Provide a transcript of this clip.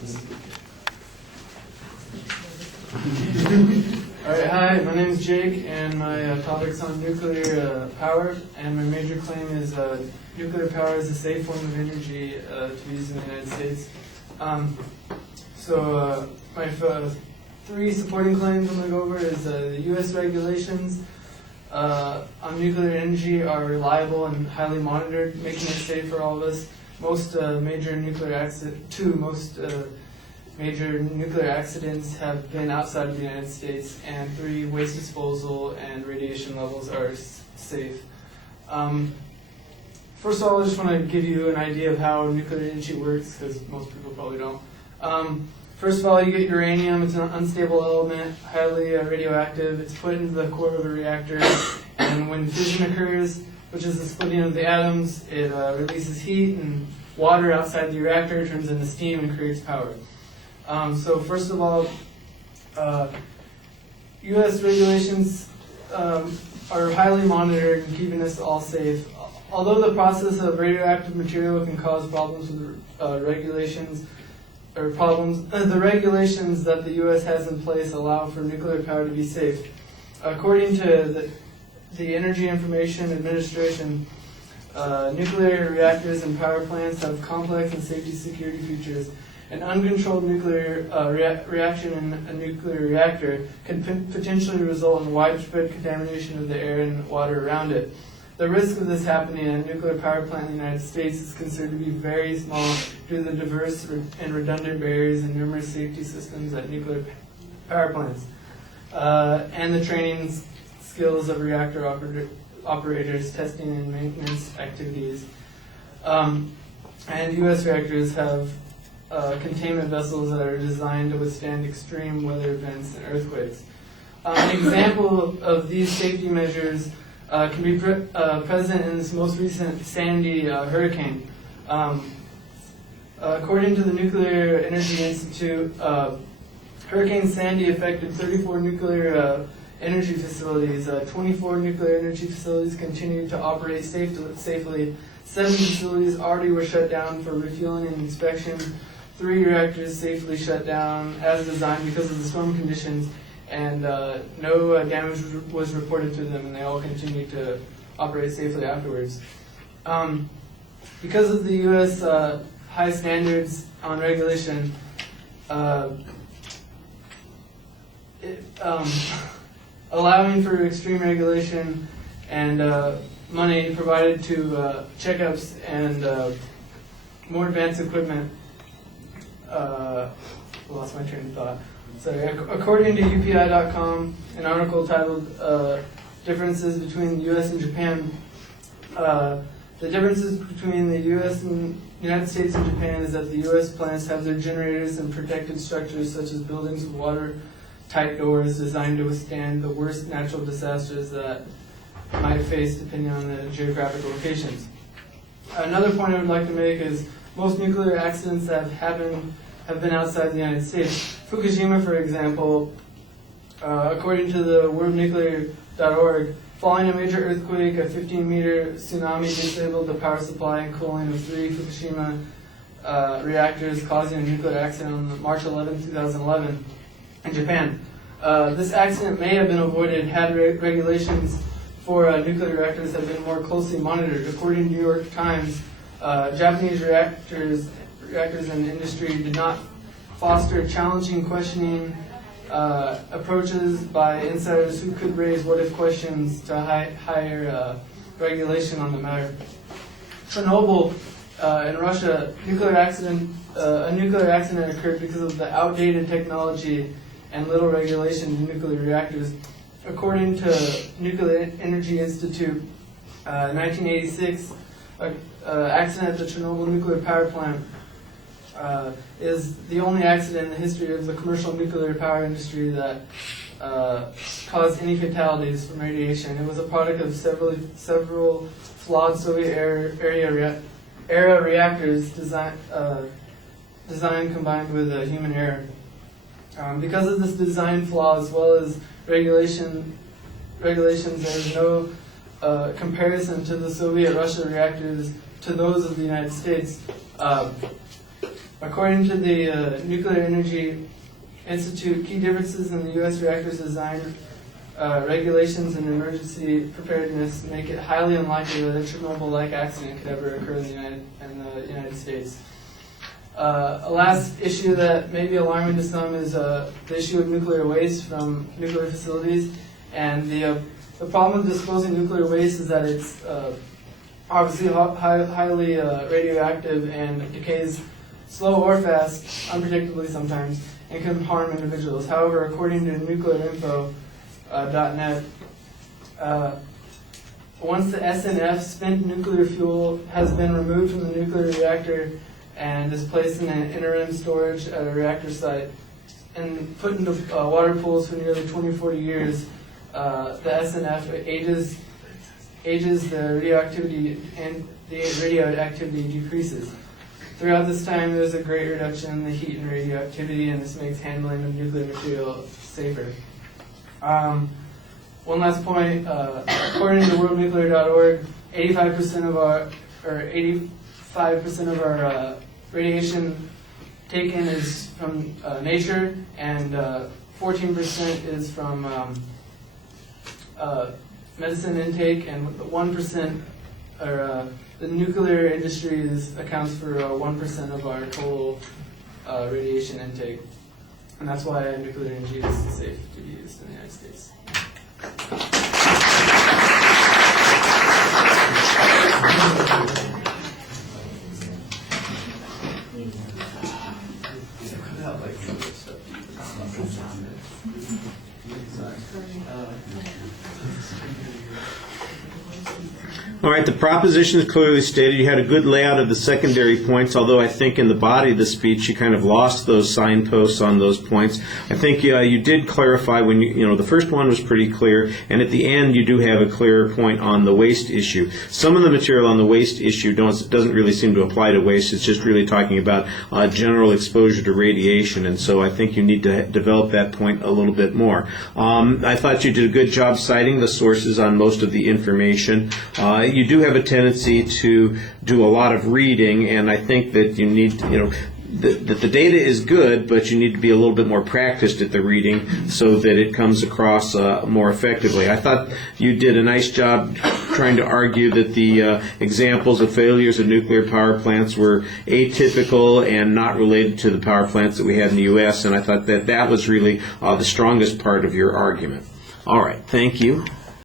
Alright, hi, my name is Jake, and my topic's on nuclear power, and my major claim is nuclear power is a safe form of energy to be used in the United States. My three supporting claims I'm going to go over is the U.S. regulations on nuclear energy are reliable and highly monitored, making it safe for all of us. Most major nuclear accidents have been outside of the United States, and 3, waste disposal and radiation levels are safe. First of all, I just want to give you an idea of how nuclear energy works, because most people probably don't. First of all, you get uranium. It's an unstable element, highly radioactive. It's put into the core of a reactor, and when fission occurs, which is the splitting of the atoms, it releases heat, and water outside the reactor turns into steam and creates power. So first of all, U.S. regulations are highly monitored and keeping us all safe. Although the process of radioactive material can cause problems with the regulations that the U.S. has in place allow for nuclear power to be safe. According to the Energy Information Administration, nuclear reactors and power plants have complex and safety security features. An uncontrolled nuclear reaction in a nuclear reactor can potentially result in widespread contamination of the air and water around it. The risk of this happening in a nuclear power plant in the United States is considered to be very small due to the diverse and redundant barriers and numerous safety systems at nuclear power plants, and the training skills of reactor operators, testing and maintenance activities. And U.S. reactors have containment vessels that are designed to withstand extreme weather events and earthquakes. An example of these safety measures can be present in this most recent Sandy hurricane. According to the Nuclear Energy Institute, Hurricane Sandy affected 34 nuclear energy facilities. 24 nuclear energy facilities continued to operate safely. 7 facilities already were shut down for refueling and inspection. 3 reactors safely shut down as designed because of the storm conditions, and no damage was reported to them, and they all continued to operate safely afterwards. Because of the U.S. High standards on regulation, allowing for extreme regulation and money provided to checkups and more advanced equipment. Lost my train of thought. Sorry. According to UPI.com, an article titled "Differences Between the U.S. and Japan," the differences between the U.S. and United States and Japan is that the U.S. plants have their generators and protected structures such as buildings with watertight doors designed to withstand the worst natural disasters that might face depending on the geographic locations. Another point I would like to make is most nuclear accidents that have been outside the United States. Fukushima, for example, according to the worldnuclear.org, following a major earthquake, a 15-meter tsunami disabled the power supply and cooling of 3 Fukushima reactors, causing a nuclear accident on March 11, 2011 in Japan. This accident may have been avoided had regulations for nuclear reactors have been more closely monitored. According to New York Times, Japanese reactors in industry did not foster challenging questioning approaches by insiders who could raise what-if questions to higher regulation on the matter. Chernobyl in Russia, a nuclear accident occurred because of the outdated technology and little regulation in nuclear reactors. According to Nuclear Energy Institute, 1986, accident at the Chernobyl nuclear power plant is the only accident in the history of the commercial nuclear power industry that caused any fatalities from radiation. It was a product of several flawed Soviet era reactors designed combined with human error. Because of this design flaw as well as regulations, there is no comparison to the Soviet Russia reactors to those of the United States. According to the Nuclear Energy Institute, key differences in the U.S. reactor's design, regulations, and emergency preparedness make it highly unlikely that a Chernobyl-like accident could ever occur in the United States. A last issue that may be alarming to some is the issue of nuclear waste from nuclear facilities. And the problem with disposing nuclear waste is that it's obviously highly radioactive and decays slow or fast, unpredictably sometimes, and can harm individuals. However, according to nuclearinfo.net, once the SNF, spent nuclear fuel, has been removed from the nuclear reactor and is placed in an interim storage at a reactor site and put into water pools for nearly 20-40 years, the SNF ages the radioactivity, and the radioactivity decreases. Throughout this time, there's a great reduction in the heat and radioactivity, and this makes handling of nuclear material safer. One last point, according to worldnuclear.org, 85% of our radiation taken is from nature, and 14% is from medicine intake, and 1%, or the nuclear industry accounts for 1% of our total radiation intake, and that's why nuclear energy is safe to be used in the United States. All right, the proposition is clearly stated. You had a good layout of the secondary points, although I think in the body of the speech you kind of lost those signposts on those points. I think you did clarify when the first one was pretty clear, and at the end you do have a clearer point on the waste issue. Some of the material on the waste issue doesn't really seem to apply to waste. It's just really talking about general exposure to radiation, and so I think you need to develop that point a little bit more. I thought you did a good job citing the sources on most of the information. You do have a tendency to do a lot of reading, and I think that you need, that the data is good, but you need to be a little bit more practiced at the reading so that it comes across more effectively. I thought you did a nice job trying to argue that the examples of failures of nuclear power plants were atypical and not related to the power plants that we had in the U.S., and I thought that that was really the strongest part of your argument. All right, thank you.